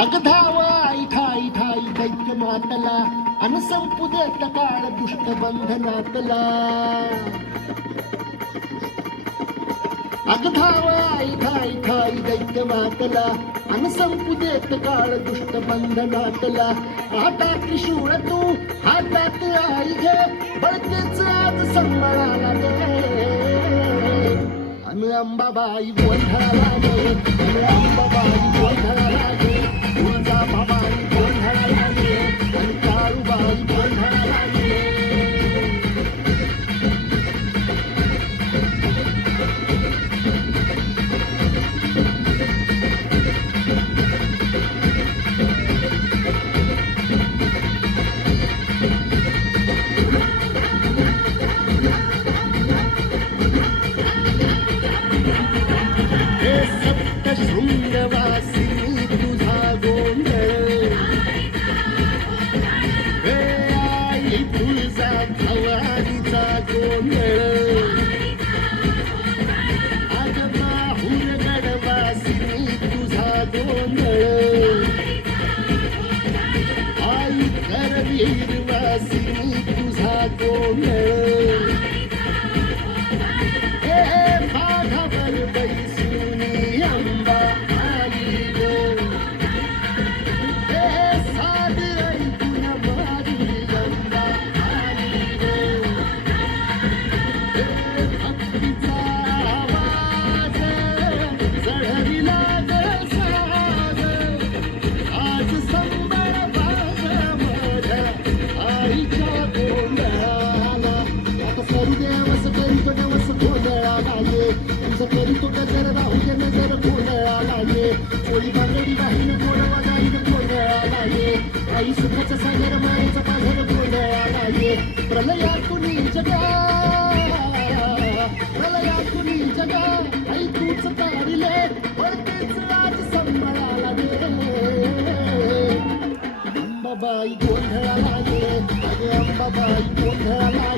अगधावा आई ठाई ठाई दैत्य मातला अन संपू देत काळ दुष्ट बंधनातला. अगधावा आई ठाई ठाई दैत्य मातला अन संपू देत काळ दुष्ट बंधनातला. आता त्रिशूळ तू हातात आई घे बळतेच आज संबळाला दे. अन अंबाबाई गोंधळाला गे अन अंबाबाई गोंधळाला गे. तुळजाभवानी गोंधळाला गे अन काळूबाई गोंधळाला गे. हे सप्तशृंगवासिनी तुझा गोंधळ. हे आई तुळजा भवानीचा गोंधळ. आज माहूर गडवासिनी तुझा गोंधळ. आई करवीरवासिनी तुझा गोंधळ. हे माधवर बैसुनी अंबा आली ग. हे साध ऐकून मारी अंबा आली ग. हे भक्तीचा आवाज चढविला ग साज. आज संबळ बाज माझ्या आईच्या गोंधळाला. आता सरू देवस करीतो नवस गोंधळाला ये. तुझं करीतो गजर राहू दे नजर गोंधळाला ये. चोळी बांगडी वाहीन गोडवा गाईन गोंधळाला ये. आई सुखाचा सागर मायेचा पाझर गोंधळाला ये. प्रलयातुनी जगा प्रलयातुनी जगा आई तूच तारिले वरतीच आज संबळाला दे. अंबाबाई गोंधळाला ये अगं अंबाबाई गोंधळाला